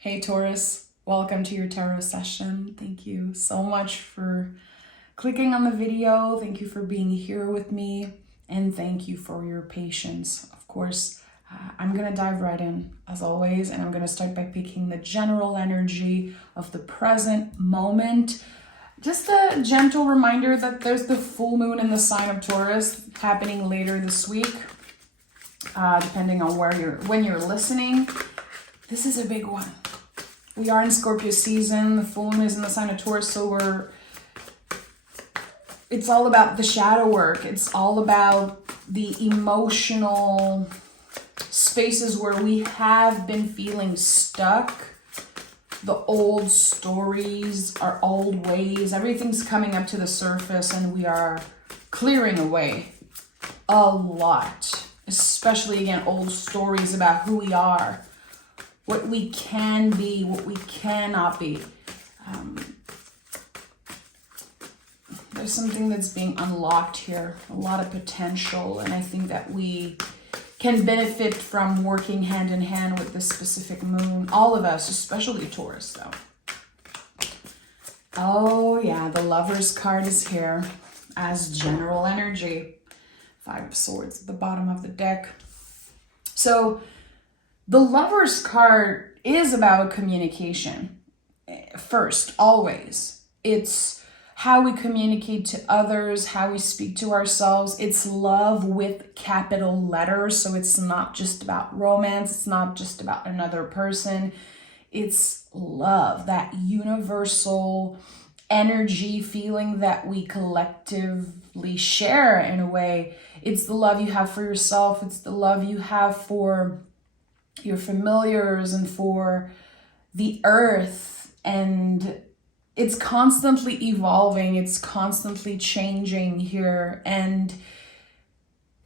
Hey Taurus, welcome to your tarot session. Thank you so much for clicking on the video. Thank you for being here with me, and thank you for your patience. Of course, I'm gonna dive right in as always, and I'm gonna start by picking the general energy of the present moment. Just a gentle reminder that there's the full moon in the sign of Taurus happening later this week, depending on when you're listening. This is a big one. We are in Scorpio season. The full moon is in the sign of Taurus, so it's all about the shadow work. It's all about the emotional spaces where we have been feeling stuck. The old stories, our old ways, everything's coming up to the surface, and we are clearing away a lot, especially again, old stories about who we are, what we can be, what we cannot be. There's something that's being unlocked here, a lot of potential, and I think that we can benefit from working hand in hand with this specific moon. All of us, especially Taurus though. Oh yeah, the Lover's card is here as general energy. 5 of Swords at the bottom of the deck. So the Lover's card is about communication. First, always. It's how we communicate to others, how we speak to ourselves. It's love with capital letters. So it's not just about romance. It's not just about another person. It's love, that universal energy feeling that we collectively share in a way. It's the love you have for yourself. It's the love you have for your familiars and for the earth, and it's constantly evolving, it's constantly changing here. And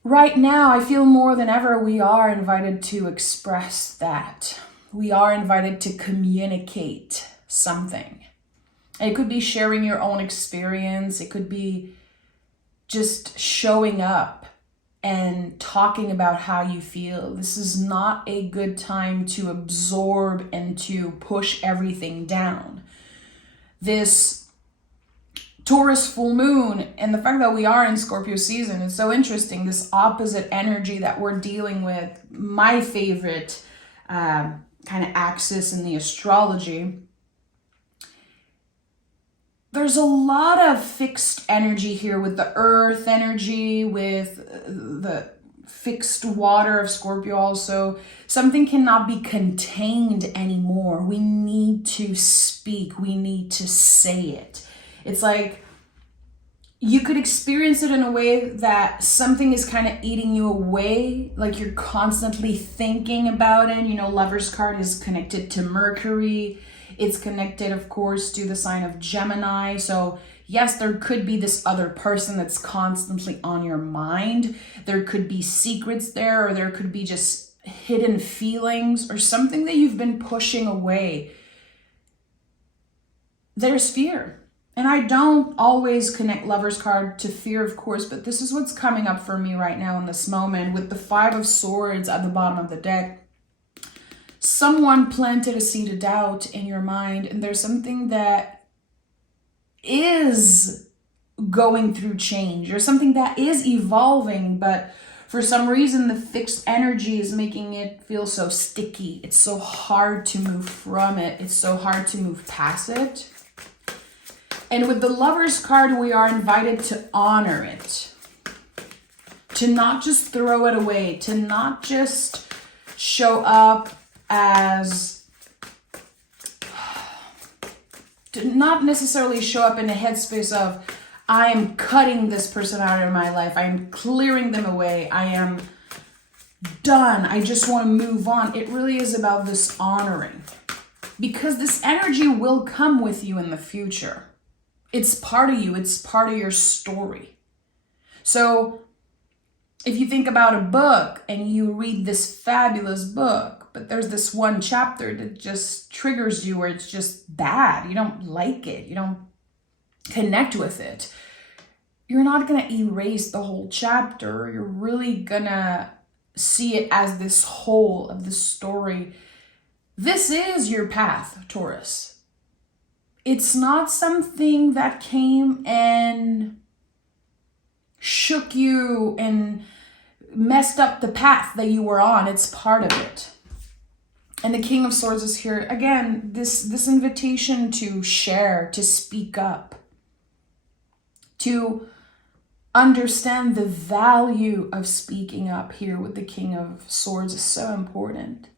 right now I feel more than ever we are invited to express that. We are invited to communicate something. It could be sharing your own experience, it could be just showing up and talking about how you feel. This is not a good time to absorb and to push everything down. This Taurus full moon and the fact that we are in Scorpio season is so interesting. This opposite energy that we're dealing with, my favorite kind of axis in the astrology. There's a lot of fixed energy here with the earth energy, with the fixed water of Scorpio also. Something cannot be contained anymore. We need to speak. We need to say it. It's like you could experience it in a way that something is kind of eating you away, like you're constantly thinking about it. You know, Lover's card is connected to Mercury. It's connected, of course, to the sign of Gemini. So yes, there could be this other person that's constantly on your mind. There could be secrets there, or there could be just hidden feelings or something that you've been pushing away. There's fear. And I don't always connect Lover's card to fear, of course, but this is what's coming up for me right now in this moment with the 5 of Swords at the bottom of the deck. Someone planted a seed of doubt in your mind, and there's something that is going through change or something that is evolving, but for some reason the fixed energy is making it feel so sticky. It's so hard to move from it. It's so hard to move past it. And with the Lover's card, we are invited to honor it, to not just throw it away, to not just show up as, to not necessarily show up in a headspace of, I am cutting this person out of my life. I am clearing them away. I am done. I just want to move on. It really is about this honoring, because this energy will come with you in the future. It's part of you. It's part of your story. So if you think about a book and you read this fabulous book, but there's this one chapter that just triggers you, or it's just bad, you don't like it, you don't connect with it, you're not going to erase the whole chapter. You're really going to see it as this whole of the story. This is your path, Taurus. It's not something that came and shook you and messed up the path that you were on. It's part of it. And the King of Swords is here. Again, this invitation to share, to speak up, to understand the value of speaking up here with the King of Swords is so important.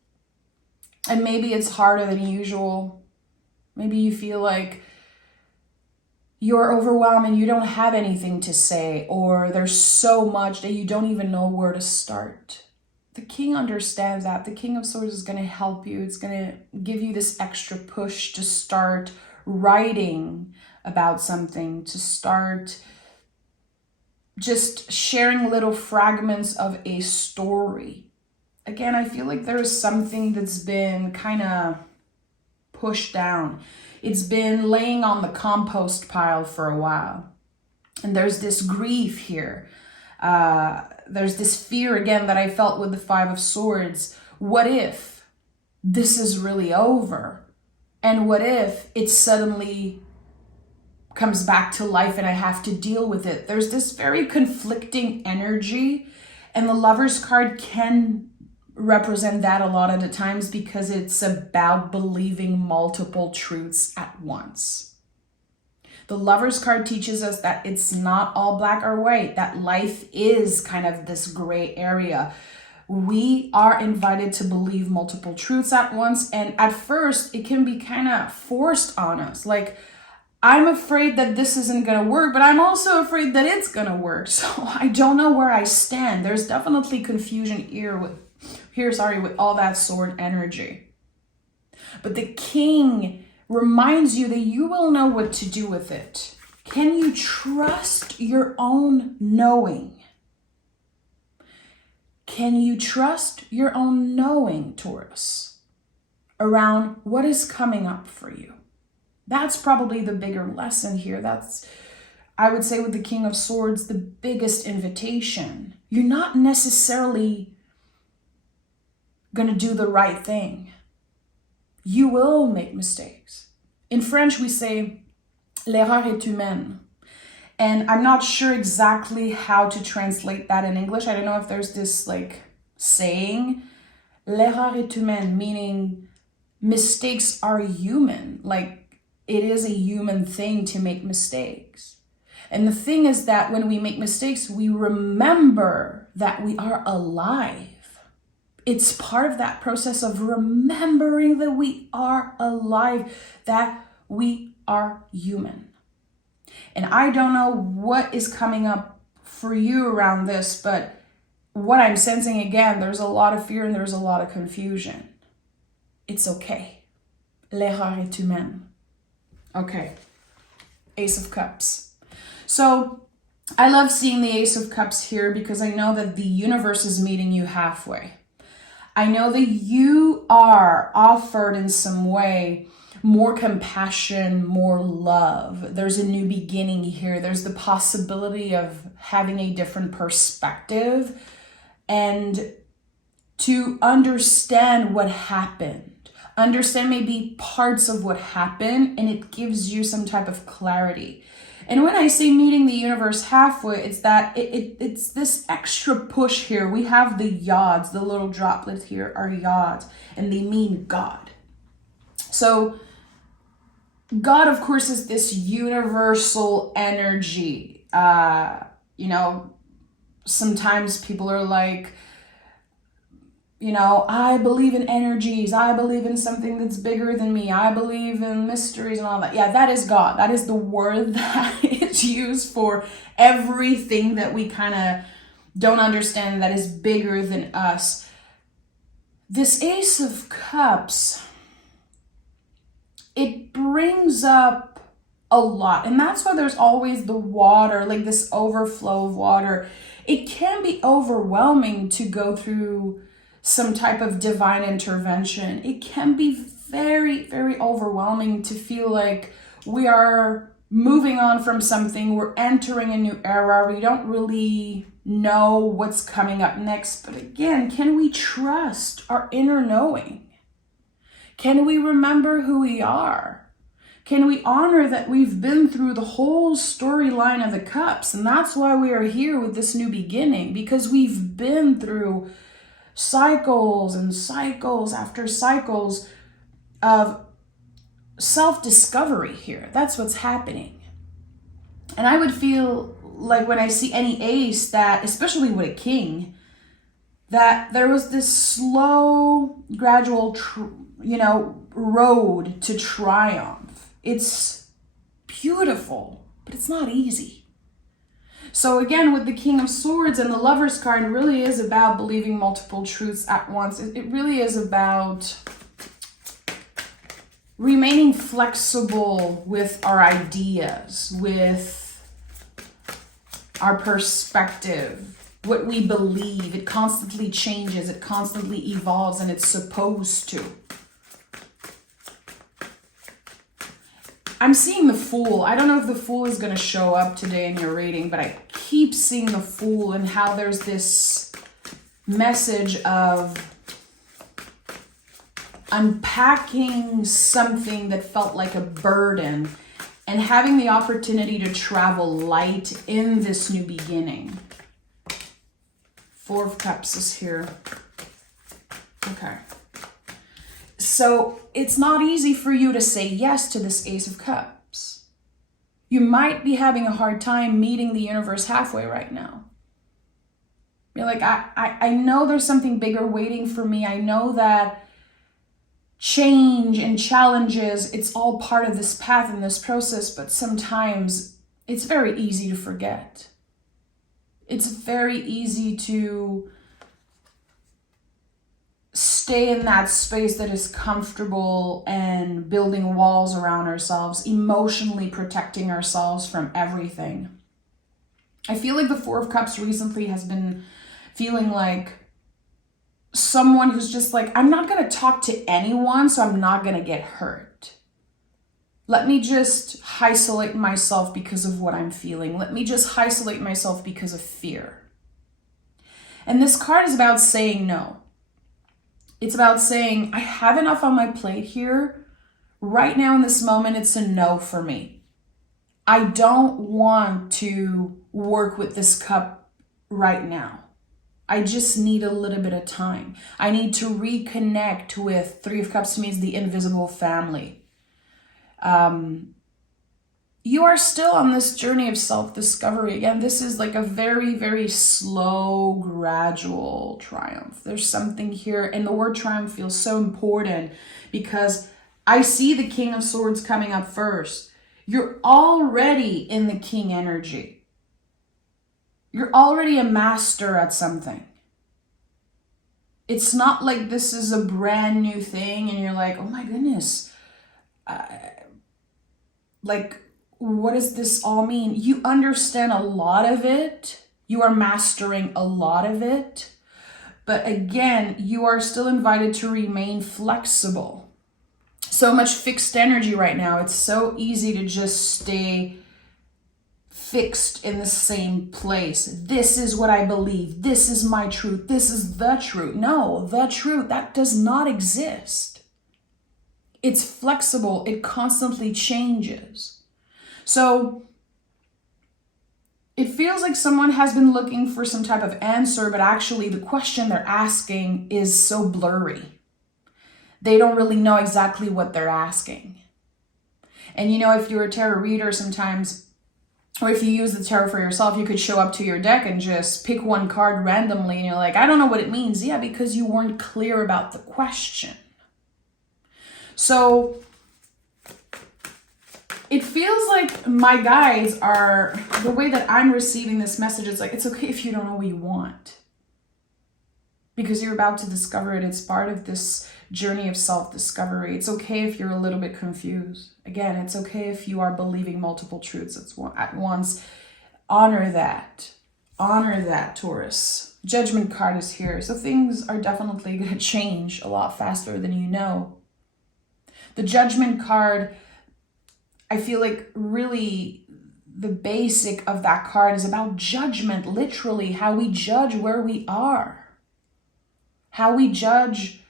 And maybe it's harder than usual. Maybe you feel like you're overwhelmed and you don't have anything to say, or there's so much that you don't even know where to start. The King understands that. The King of Swords is going to help you. It's going to give you this extra push to start writing about something, to start just sharing little fragments of a story. Again, I feel like there's something that's been kind of pushed down. It's been laying on the compost pile for a while. And there's this grief here. There's this fear again that I felt with the Five of Swords. What if this is really over? And what if it suddenly comes back to life and I have to deal with it? There's this very conflicting energy, and the Lover's card can represent that a lot of the times because it's about believing multiple truths at once. The Lover's card teaches us that it's not all black or white, that life is kind of this gray area. We are invited to believe multiple truths at once, and at first it can be kind of forced on us. Like, I'm afraid that this isn't going to work, but I'm also afraid that it's going to work. So I don't know where I stand. There's definitely confusion here with all that sword energy. But the King reminds you that you will know what to do with it. Can you trust your own knowing? Can you trust your own knowing, Taurus, around what is coming up for you? That's probably the bigger lesson here. That's, I would say, with the King of Swords, the biggest invitation. You're not necessarily going to do the right thing. You will make mistakes. In French, we say, l'erreur est humaine. And I'm not sure exactly how to translate that in English. I don't know if there's this like saying, l'erreur est humaine, meaning mistakes are human. Like, it is a human thing to make mistakes. And the thing is that when we make mistakes, we remember that we are alive. It's part of that process of remembering that we are alive, that we are human. And I don't know what is coming up for you around this, but what I'm sensing again, there's a lot of fear and there's a lot of confusion. It's okay. L'erreur est humaine. Okay. Ace of Cups. So I love seeing the Ace of Cups here because I know that the universe is meeting you halfway. I know that you are offered in some way more compassion, more love. There's a new beginning here. There's the possibility of having a different perspective and to understand what happened. Understand maybe parts of what happened, and it gives you some type of clarity. And when I say meeting the universe halfway, it's that it's this extra push here. We have the yods, the little droplets here are yods, and they mean God. So God, of course, is this universal energy. Sometimes people are like, I believe in energies. I believe in something that's bigger than me. I believe in mysteries and all that. Yeah, that is God. That is the word that is used for everything that we kind of don't understand that is bigger than us. This Ace of Cups, it brings up a lot. And that's why there's always the water, like this overflow of water. It can be overwhelming to go through some type of divine intervention. It can be very, very overwhelming to feel like we are moving on from something, we're entering a new era, we don't really know what's coming up next. But again, can we trust our inner knowing? Can we remember who we are? Can we honor that we've been through the whole storyline of the cups? And that's why we are here with this new beginning, because we've been through cycles and cycles after cycles of self-discovery here. That's what's happening. And I would feel like when I see any ace that, especially with a king, that there was this slow, gradual, road to triumph. It's beautiful, but it's not easy. So again, with the King of Swords and the Lover's card, it really is about believing multiple truths at once. It really is about remaining flexible with our ideas, with our perspective, what we believe. It constantly changes, it constantly evolves, and it's supposed to. I'm seeing the Fool. I don't know if the Fool is going to show up today in your reading, but I keep seeing the Fool and how there's this message of unpacking something that felt like a burden and having the opportunity to travel light in this new beginning. Four of Cups is here. Okay. So it's not easy for you to say yes to this Ace of Cups. You might be having a hard time meeting the universe halfway right now. You're like, I know there's something bigger waiting for me. I know that change and challenges, it's all part of this path and this process, but sometimes it's very easy to forget. It's very easy to stay in that space that is comfortable and building walls around ourselves, emotionally protecting ourselves from everything. I feel like the Four of Cups recently has been feeling like someone who's just like, I'm not going to talk to anyone, so I'm not going to get hurt. Let me just isolate myself because of what I'm feeling. Let me just isolate myself because of fear. And this card is about saying no. It's about saying, I have enough on my plate here. Right now in this moment, it's a no for me. I don't want to work with this cup right now. I just need a little bit of time. I need to reconnect with, Three of Cups means the invisible family. You are still on this journey of self-discovery. Again, this is like a very, very slow, gradual triumph. There's something here, and the word triumph feels so important because I see the King of Swords coming up first. You're already in the King energy. You're already a master at something. It's not like this is a brand new thing and you're like, oh my goodness, what does this all mean? You understand a lot of it. You are mastering a lot of it. But again, you are still invited to remain flexible. So much fixed energy right now. It's so easy to just stay fixed in the same place. This is what I believe. This is my truth. This is the truth. No, the truth, that does not exist. It's flexible. It constantly changes. So it feels like someone has been looking for some type of answer, but actually the question they're asking is so blurry. They don't really know exactly what they're asking. And if you're a tarot reader sometimes, or if you use the tarot for yourself, you could show up to your deck and just pick one card randomly and you're like, I don't know what it means. Yeah, because you weren't clear about the question. So it feels like my guides are, the way that I'm receiving this message, it's like, it's okay if you don't know what you want. Because you're about to discover it. It's part of this journey of self-discovery. It's okay if you're a little bit confused. Again, it's okay if you are believing multiple truths at once. Honor that. Honor that, Taurus. Judgment card is here. So things are definitely going to change a lot faster than you know. The Judgment card, I feel like really the basic of that card is about judgment, literally how we judge where we are, how we judge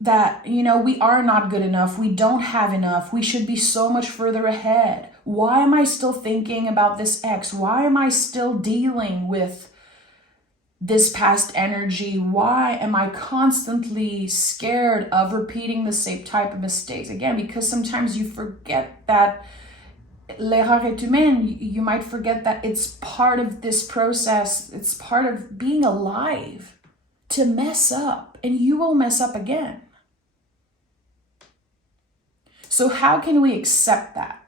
that, you know, we are not good enough. We don't have enough. We should be so much further ahead. Why am I still thinking about this ex? Why am I still dealing with this past energy? Why am I constantly scared of repeating the same type of mistakes? Again, because sometimes you forget that l'erreur est humaine. You might forget that it's part of this process. It's part of being alive to mess up, and you will mess up again. So how can we accept that?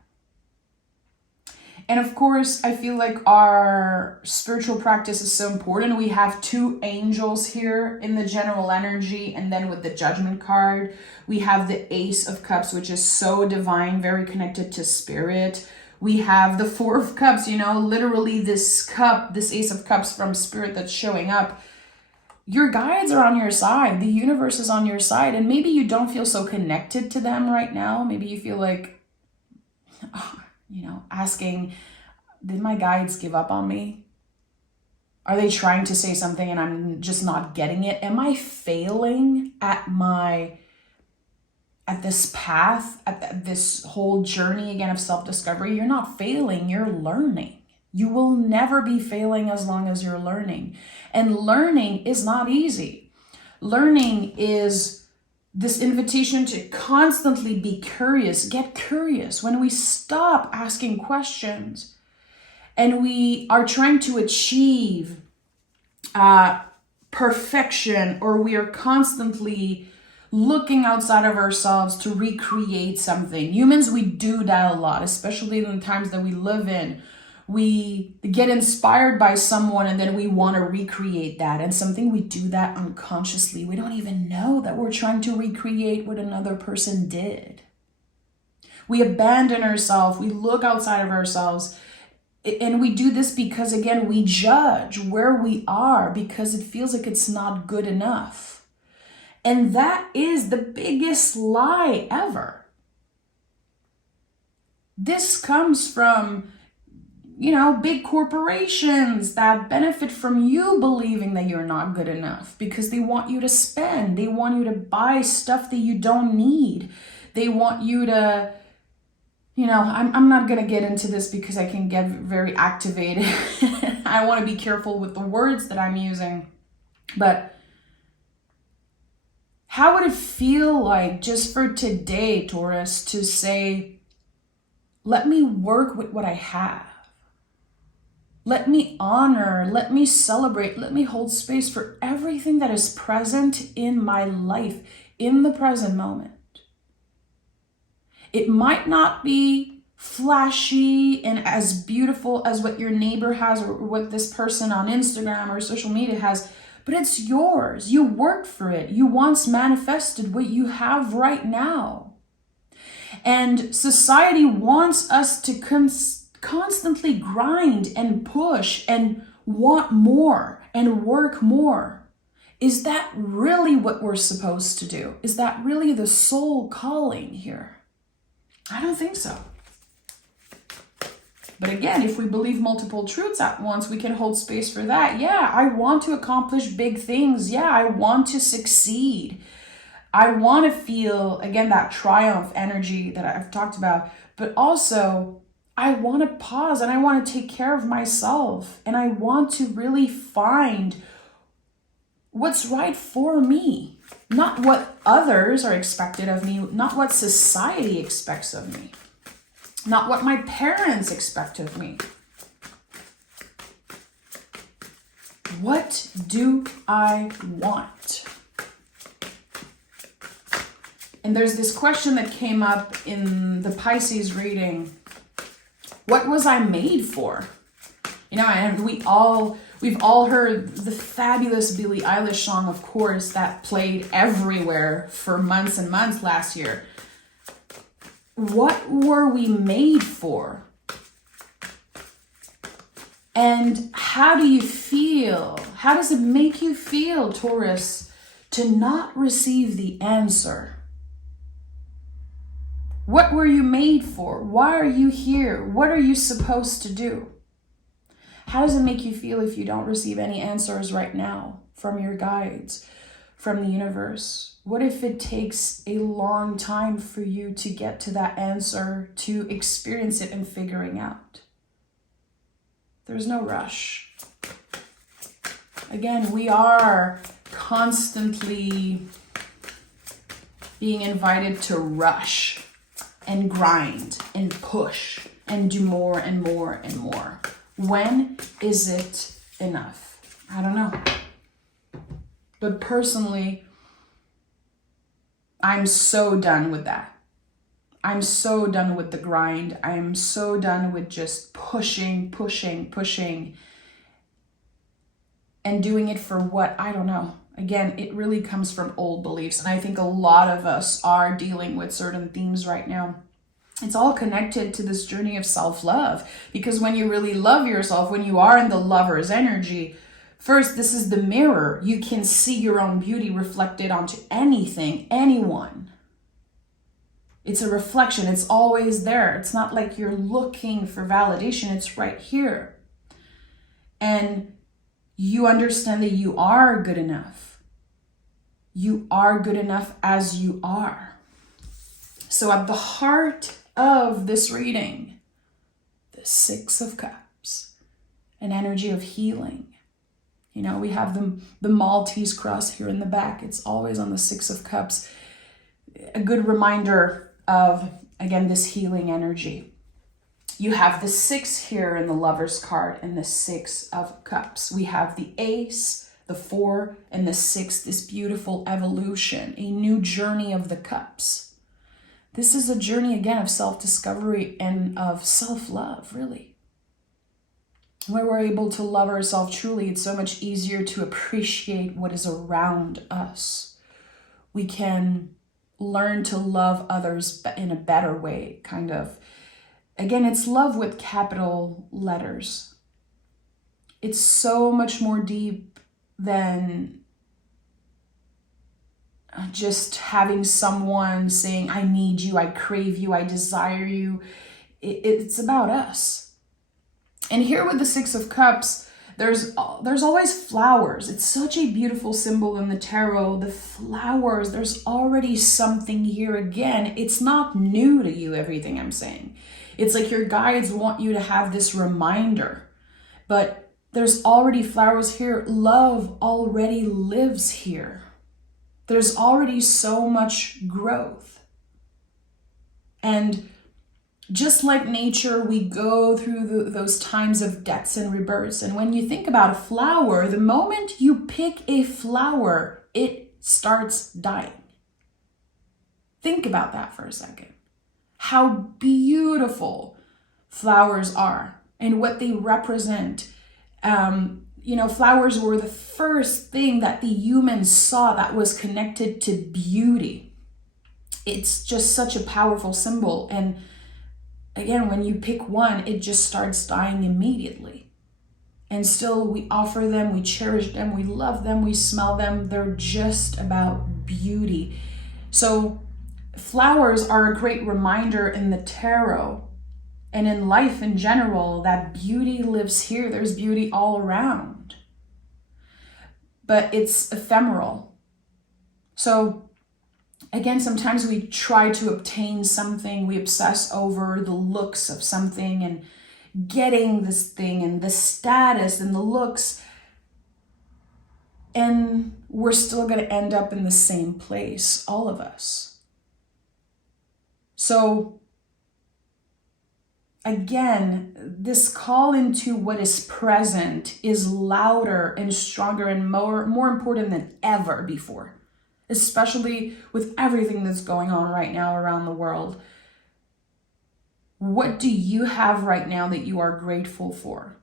And of course, I feel like our spiritual practice is so important. We have 2 angels here in the general energy, and then with the Judgment card, we have the Ace of Cups, which is so divine, very connected to spirit. We have the 4 of Cups, you know, literally this cup, this Ace of Cups from spirit that's showing up. Your guides are on your side. The universe is on your side. And maybe you don't feel so connected to them right now. Maybe you feel like, you know, asking, did my guides give up on me? Are they trying to say something and I'm just not getting it? Am I failing at this path, at this whole journey again of self-discovery? You're not failing, you're learning. You will never be failing as long as you're learning. And learning is not easy. Learning is this invitation to constantly be curious, get curious. When we stop asking questions and we are trying to achieve perfection, or we are constantly looking outside of ourselves to recreate something. Humans, we do that a lot, especially in the times that we live in. We get inspired by someone and then we want to recreate that. And something we do that unconsciously. We don't even know that we're trying to recreate what another person did. We abandon ourselves. We look outside of ourselves. And we do this because, again, we judge where we are because it feels like it's not good enough. And that is the biggest lie ever. This comes from, you know, big corporations that benefit from you believing that you're not good enough because they want you to spend. They want you to buy stuff that you don't need. They want you to, you know, I'm not going to get into this because I can get very activated. I want to be careful with the words that I'm using. But how would it feel like just for today, Taurus, to say, let me work with what I have. Let me honor, let me celebrate, let me hold space for everything that is present in my life, in the present moment. It might not be flashy and as beautiful as what your neighbor has or what this person on Instagram or social media has, but it's yours. You worked for it. You once manifested what you have right now. And society wants us to constantly grind and push and want more and work more. Is that really what we're supposed to do? Is that really the soul calling here? I don't think so. But again, if we believe multiple truths at once, we can hold space for that. Yeah, I want to accomplish big things. Yeah, I want to succeed. I want to feel, again, that triumph energy that I've talked about. But also, I want to pause and I want to take care of myself. And I want to really find what's right for me. Not what others are expected of me. Not what society expects of me. Not what my parents expect of me. What do I want? And there's this question that came up in the Pisces reading. What was I made for? You know, and we've all heard the fabulous Billie Eilish song, of course, that played everywhere for months and months last year. What were we made for? And how do you feel? How does it make you feel, Taurus, to not receive the answer? What were you made for? Why are you here? What are you supposed to do? How does it make you feel if you don't receive any answers right now from your guides, from the universe? What if it takes a long time for you to get to that answer, to experience it and figuring out? There's no rush. Again, we are constantly being invited to rush and grind and push and do more and more and more. When is it enough? I don't know. But personally, I'm so done with that. I'm so done with the grind. I'm so done with just pushing, and doing it for what? I don't know. Again, it really comes from old beliefs. And I think a lot of us are dealing with certain themes right now. It's all connected to this journey of self-love. Because when you really love yourself, when you are in the lover's energy, first, this is the mirror. You can see your own beauty reflected onto anything, anyone. It's a reflection. It's always there. It's not like you're looking for validation. It's right here. And you understand that you are good enough. You are good enough as you are. So at the heart of this reading, the Six of Cups, an energy of healing. You know, we have the Maltese cross here in the back. It's always on the Six of Cups. A good reminder of, again, this healing energy. You have the 6 here in the Lover's card and the 6 of Cups. We have the Ace, the 4, and the 6, this beautiful evolution, a new journey of the Cups. This is a journey, again, of self-discovery and of self-love, really. Where we're able to love ourselves truly, it's so much easier to appreciate what is around us. We can learn to love others in a better way, kind of. Again, it's love with capital letters. It's so much more deep than just having someone saying, I need you, I crave you, I desire you. It's about us. And here with the 6 of Cups, there's always flowers. It's such a beautiful symbol in the tarot. The flowers, there's already something here again. It's not new to you, everything I'm saying. It's like your guides want you to have this reminder. But there's already flowers here. Love already lives here. There's already so much growth. And just like nature, we go through those times of deaths and rebirths. And when you think about a flower, the moment you pick a flower, it starts dying. Think about that for a second. How beautiful flowers are and what they represent. Flowers were the first thing that the humans saw that was connected to beauty. It's just such a powerful symbol. And again, when you pick one, it just starts dying immediately. And still we offer them, we cherish them, we love them, we smell them. They're just about beauty. So flowers are a great reminder in the tarot and in life in general that beauty lives here. There's beauty all around. But it's ephemeral. So again, sometimes we try to obtain something. We obsess over the looks of something and getting this thing and the status and the looks. And we're still going to end up in the same place, all of us. So again, this call into what is present is louder and stronger and more important than ever before, especially with everything that's going on right now around the world. What do you have right now that you are grateful for?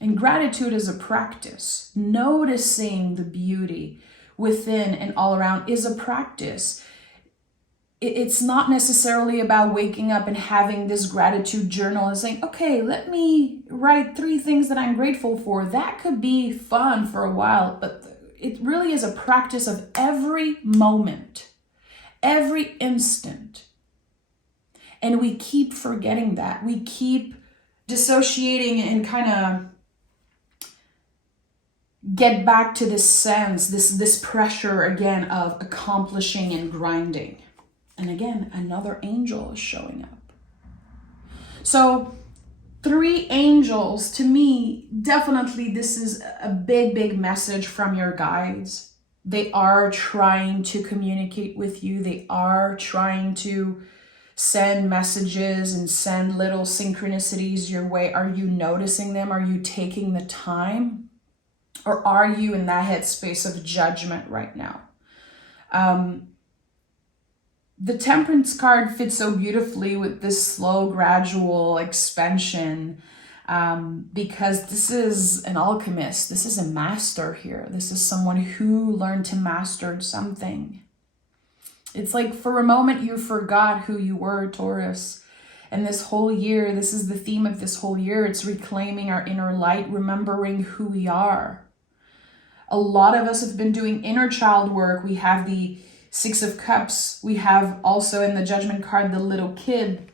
And gratitude is a practice. Noticing the beauty within and all around is a practice. It's not necessarily about waking up and having this gratitude journal and saying, okay, let me write 3 things that I'm grateful for. That could be fun for a while, but it really is a practice of every moment, every instant. And we keep forgetting that. We keep dissociating and kind of get back to this sense, this pressure again of accomplishing and grinding. And again, another angel is showing up. So 3 angels, to me, definitely this is a big message from your guides. They are trying to communicate with you. They are trying to send messages and send little synchronicities your way. Are you noticing them? Are you taking the time? Or are you in that headspace of judgment right now? The Temperance card fits so beautifully with this slow, gradual expansion, because this is an alchemist. This is a master here. This is someone who learned to master something. It's like for a moment you forgot who you were, Taurus. And this whole year, this is the theme of this whole year. It's reclaiming our inner light, remembering who we are. A lot of us have been doing inner child work. We have the 6 of Cups. We have also in the Judgment card, the little kid.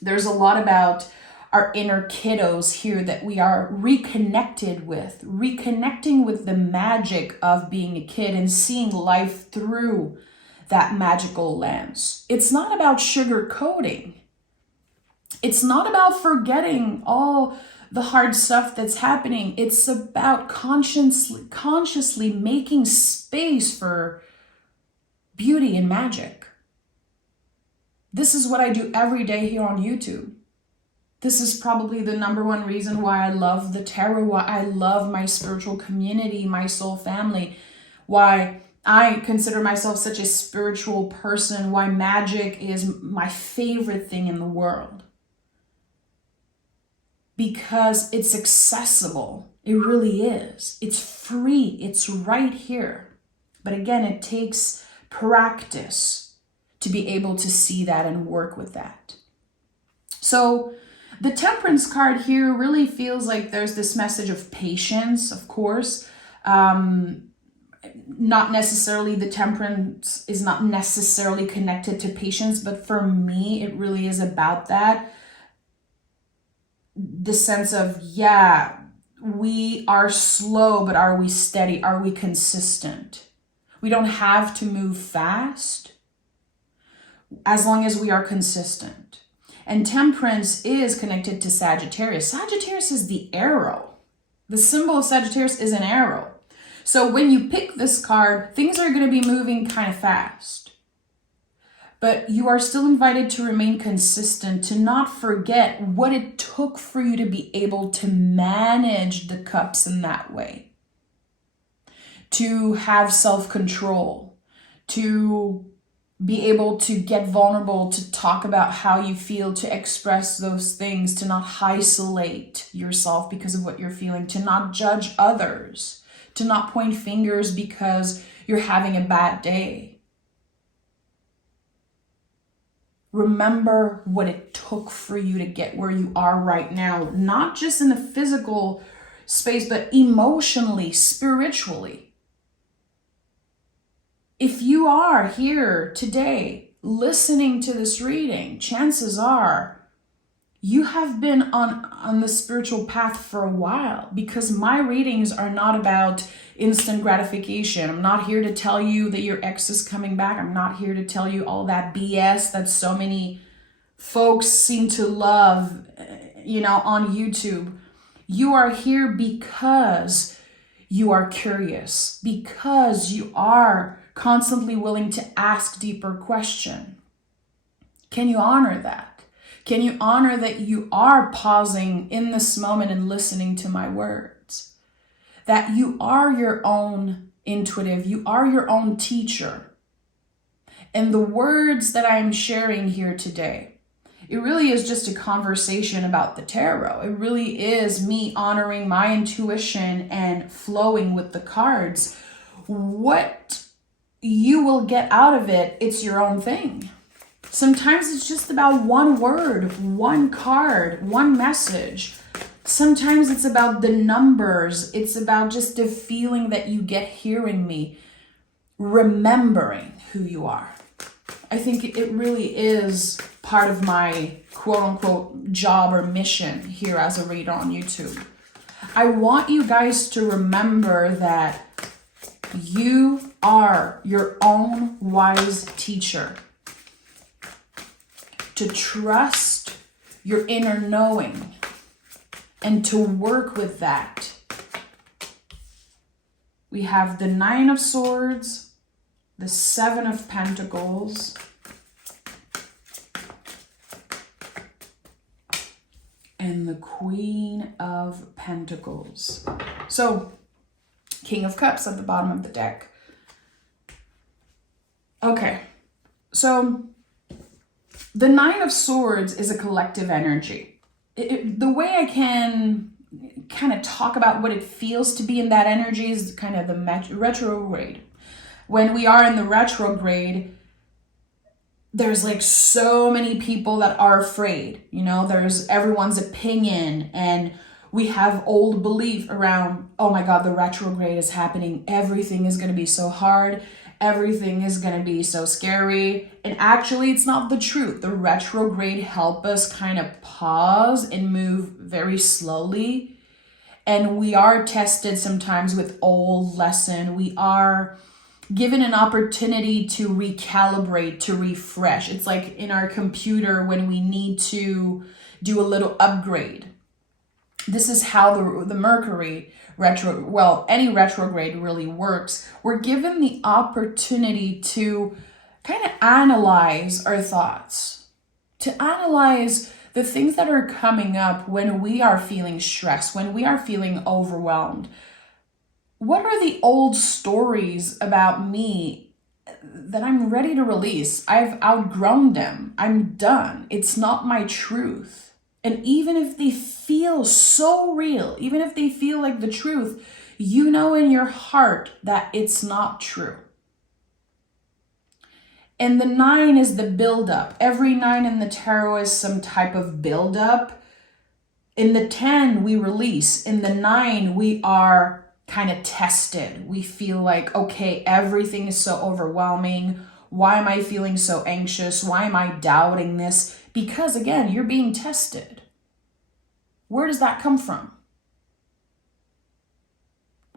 There's a lot about our inner kiddos here that we are reconnecting with the magic of being a kid and seeing life through that magical lens. It's not about sugarcoating. It's not about forgetting all the hard stuff that's happening. It's about consciously making space for beauty and magic. This is what I do every day here on YouTube. This is probably the #1 reason why I love the tarot, why I love my spiritual community, my soul family, why I consider myself such a spiritual person, why magic is my favorite thing in the world. Because it's accessible. It really is. It's free. It's right here. But again, it takes practice to be able to see that and work with that. So the Temperance card here really feels like there's this message of patience, of course. Not necessarily, the Temperance is not necessarily connected to patience, but for me, it really is about that. The sense of, yeah, we are slow, but are we steady? Are we consistent? We don't have to move fast as long as we are consistent. And Temperance is connected to Sagittarius. Sagittarius is the arrow. The symbol of Sagittarius is an arrow. So when you pick this card, things are going to be moving kind of fast. But you are still invited to remain consistent, to not forget what it took for you to be able to manage the cups in that way. To have self-control, to be able to get vulnerable, to talk about how you feel, to express those things, to not isolate yourself because of what you're feeling, to not judge others, to not point fingers because you're having a bad day. Remember what it took for you to get where you are right now, not just in the physical space, but emotionally, spiritually. If you are here today listening to this reading, chances are you have been on the spiritual path for a while, because my readings are not about instant gratification. I'm not here to tell you that your ex is coming back. I'm not here to tell you all that BS that so many folks seem to love, on YouTube. You are here because you are curious, because you are constantly willing to ask deeper questions. Can you honor that? Can you honor that you are pausing in this moment and listening to my words? That you are your own intuitive, you are your own teacher. And the words that I'm sharing here today, it really is just a conversation about the tarot. It really is me honoring my intuition and flowing with the cards. What you will get out of it, it's your own thing. Sometimes it's just about one word, one card, one message. Sometimes it's about the numbers. It's about just the feeling that you get hearing me, remembering who you are. I think it really is part of my quote unquote job or mission here as a reader on YouTube. I want you guys to remember that you are your own wise teacher. To trust your inner knowing and to work with that. We have the Nine of Swords, the Seven of Pentacles, and the Queen of Pentacles. So, King of Cups at the bottom of the deck. Okay, so the Nine of Swords is a collective energy. The way I can kind of talk about what it feels to be in that energy is kind of the retrograde. When we are in the retrograde, there's like so many people that are afraid, you know, there's everyone's opinion, and we have old belief around, oh my God, the retrograde is happening. Everything is going to be so hard. Everything is going to be so scary. And actually, it's not the truth. The retrograde help us kind of pause and move very slowly. And we are tested sometimes with old lesson. We are given an opportunity to recalibrate, to refresh. It's like in our computer when we need to do a little upgrade. This is how the Mercury any retrograde really works. We're given the opportunity to kind of analyze our thoughts, to analyze the things that are coming up when we are feeling stressed, when we are feeling overwhelmed. What are the old stories about me that I'm ready to release? I've outgrown them. I'm done. It's not my truth. And even if they feel so real, even if they feel like the truth, you know in your heart that it's not true. And the 9 is the buildup. Every 9 in the tarot is some type of buildup. In the 10, we release. In the 9, we are kind of tested. We feel like, okay, everything is so overwhelming. Why am I feeling so anxious? Why am I doubting this? Because again, you're being tested. Where does that come from?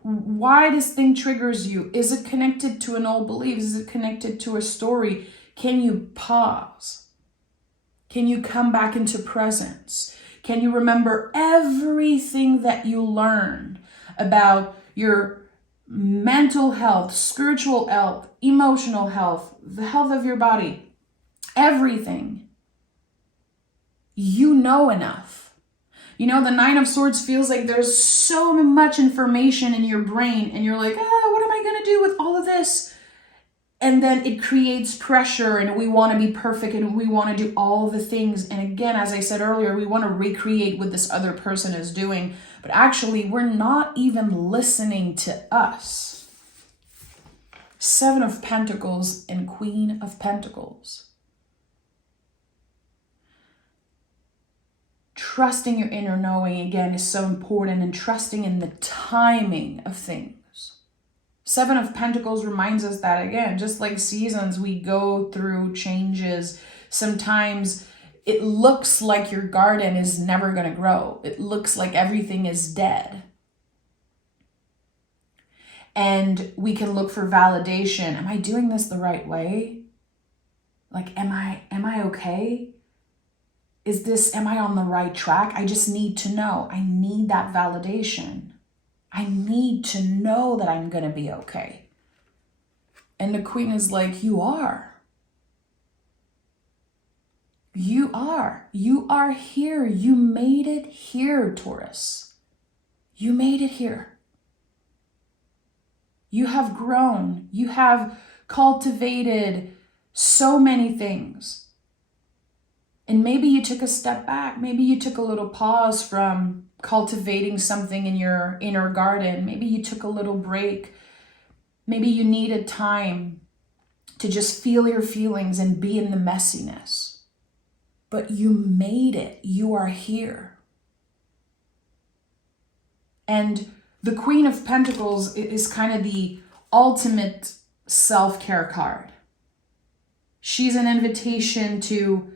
Why this thing triggers you? Is it connected to an old belief? Is it connected to a story? Can you pause? Can you come back into presence? Can you remember everything that you learned about your mental health, spiritual health, emotional health, the health of your body, everything? You know enough. You know, the 9 of Swords feels like there's so much information in your brain and you're like, what am I going to do with all of this? And then it creates pressure and we want to be perfect and we want to do all the things. And again, as I said earlier, we want to recreate what this other person is doing. But actually, we're not even listening to us. 7 of Pentacles and Queen of Pentacles. Trusting your inner knowing, again, is so important, and trusting in the timing of things. 7 of Pentacles reminds us that, again, just like seasons, we go through changes. Sometimes it looks like your garden is never going to grow. It looks like everything is dead. And we can look for validation. Am I doing this the right way? Like, am I okay? Am I on the right track? I just need to know. I need that validation. I need to know that I'm going to be okay. And the Queen is like, you are. You are. You are here. You made it here, Taurus. You made it here. You have grown. You have cultivated so many things. And maybe you took a step back. Maybe you took a little pause from cultivating something in your inner garden. Maybe you took a little break. Maybe you needed time to just feel your feelings and be in the messiness. But you made it. You are here. And the Queen of Pentacles is kind of the ultimate self-care card. She's an invitation to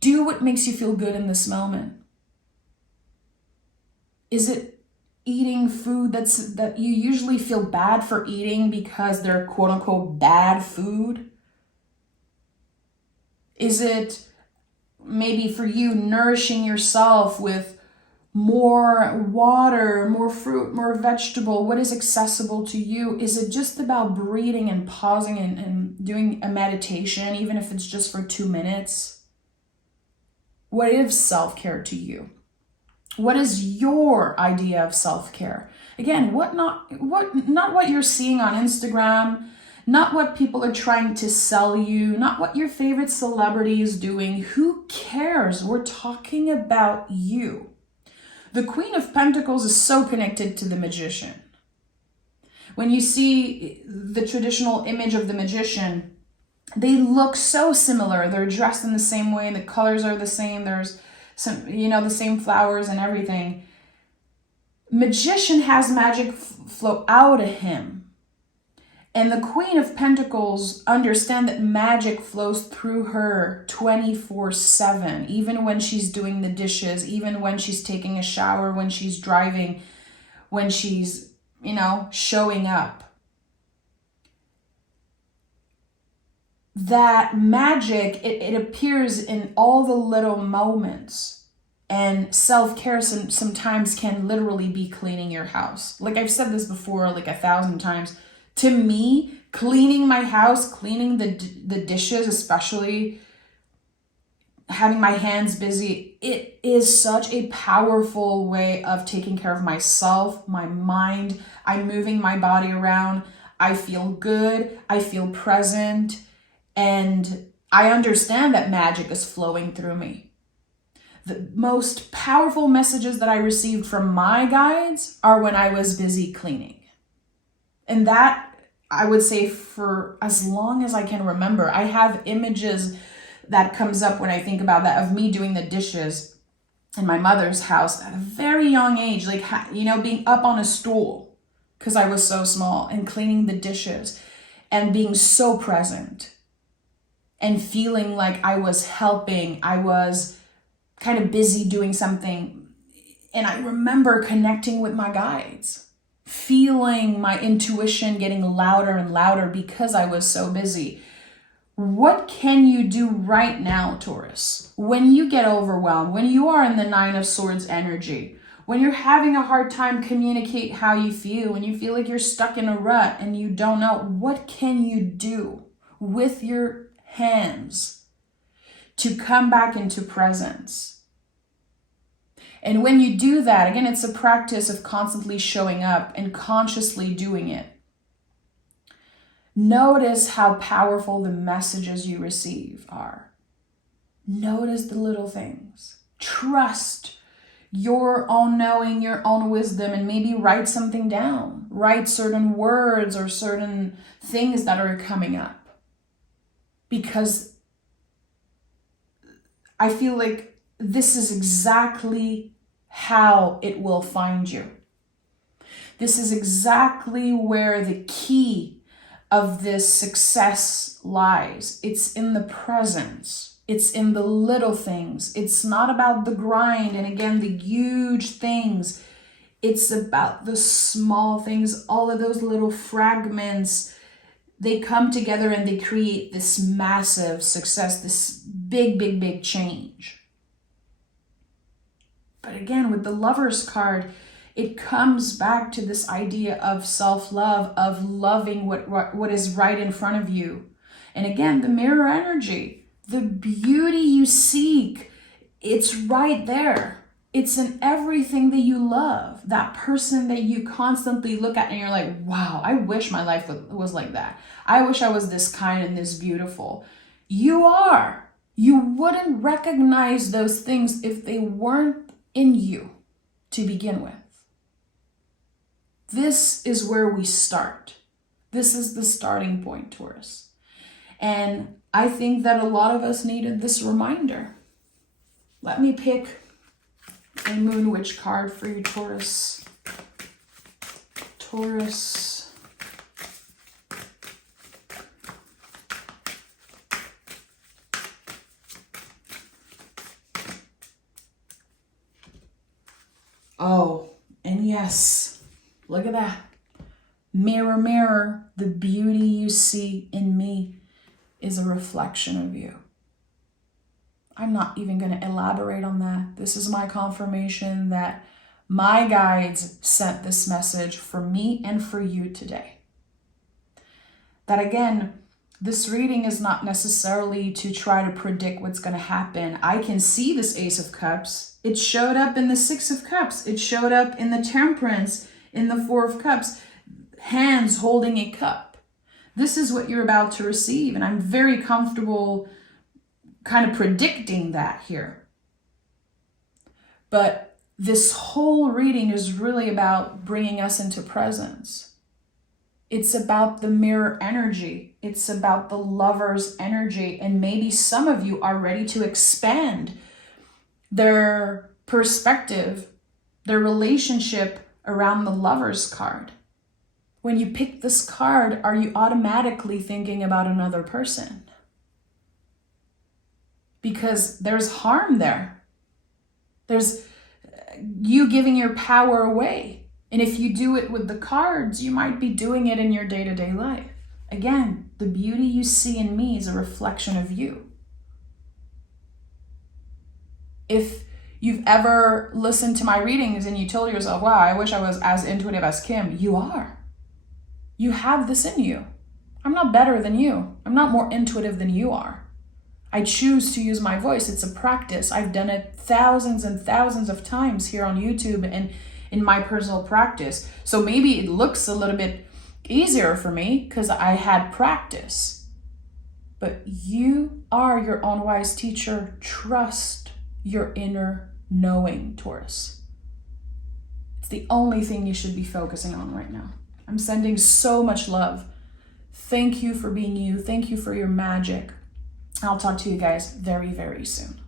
do what makes you feel good in this moment. Is it eating food that you usually feel bad for eating because they're quote unquote bad food? Is it maybe for you nourishing yourself with more water, more fruit, more vegetable? What is accessible to you? Is it just about breathing and pausing and doing a meditation, even if it's just for 2 minutes? What is self-care to you? What is your idea of self-care? Again, not what you're seeing on Instagram, not what people are trying to sell you, not what your favorite celebrity is doing. Who cares? We're talking about you. The Queen of Pentacles is so connected to the Magician. When you see the traditional image of the Magician, they look so similar. They're dressed in the same way. The colors are the same. There's some, the same flowers and everything. Magician has magic flow out of him. And the Queen of Pentacles understand that magic flows through her 24/7, even when she's doing the dishes, even when she's taking a shower, when she's driving, when she's, showing up. That magic, it appears in all the little moments. And self-care sometimes can literally be cleaning your house. Like I've said this before, like 1,000 times. To me, cleaning my house, cleaning the dishes, especially having my hands busy, it is such a powerful way of taking care of myself, my mind. I'm moving my body around. I feel good. I feel present. And I understand that magic is flowing through me. The most powerful messages that I received from my guides are when I was busy cleaning. And that, I would say, for as long as I can remember, I have images that comes up when I think about that of me doing the dishes in my mother's house at a very young age, like, being up on a stool because I was so small and cleaning the dishes and being so present and feeling like I was helping. I was kind of busy doing something. And I remember connecting with my guides, feeling my intuition getting louder and louder because I was so busy. What can you do right now, Taurus? When you get overwhelmed, when you are in the 9 of Swords energy, when you're having a hard time communicate how you feel, when you feel like you're stuck in a rut and you don't know, what can you do with your hands to come back into presence? And when you do that, again, it's a practice of constantly showing up and consciously doing it. Notice how powerful the messages you receive are. Notice the little things. Trust your own knowing, your own wisdom, and maybe write something down. Write certain words or certain things that are coming up. Because I feel like this is exactly how it will find you. This is exactly where the key of this success lies. It's in the presence. It's in the little things. It's not about the grind and again, the huge things. It's about the small things, all of those little fragments. They come together and they create this massive success, this big, big, big change. But again, with the Lover's card, it comes back to this idea of self-love, of loving what is right in front of you. And again, the mirror energy, the beauty you seek, it's right there. It's in everything that you love, that person that you constantly look at and you're like, wow, I wish my life was like that. I wish I was this kind and this beautiful. You are. You wouldn't recognize those things if they weren't in you to begin with. This is where we start. This is the starting point, Taurus. And I think that a lot of us needed this reminder. Let me pick a Moon Witch card for you, Taurus. Taurus. Oh, Yes. Look at that. Mirror, mirror, the beauty you see in me is a reflection of you. I'm not even going to elaborate on that. This is my confirmation that my guides sent this message for me and for you today. That again, this reading is not necessarily to try to predict what's going to happen. I can see this Ace of Cups. It showed up in the Six of Cups. It showed up in the Temperance, in the Four of Cups. Hands holding a cup. This is what you're about to receive. And I'm very comfortable kind of predicting that here. But this whole reading is really about bringing us into presence. It's about the mirror energy. It's about the lover's energy. And maybe some of you are ready to expand their perspective, their relationship around the lover's card. When you pick this card, are you automatically thinking about another person? Because there's harm there. There's you giving your power away. And if you do it with the cards, you might be doing it in your day-to-day life. Again, the beauty you see in me is a reflection of you. If you've ever listened to my readings and you told yourself, wow, I wish I was as intuitive as Kim, you are. You have this in you. I'm not better than you. I'm not more intuitive than you are. I choose to use my voice. It's a practice. I've done it thousands and thousands of times here on YouTube and in my personal practice. So maybe it looks a little bit easier for me because I had practice. But you are your own wise teacher. Trust your inner knowing, Taurus. It's the only thing you should be focusing on right now. I'm sending so much love. Thank you for being you. Thank you for your magic. I'll talk to you guys very, very soon.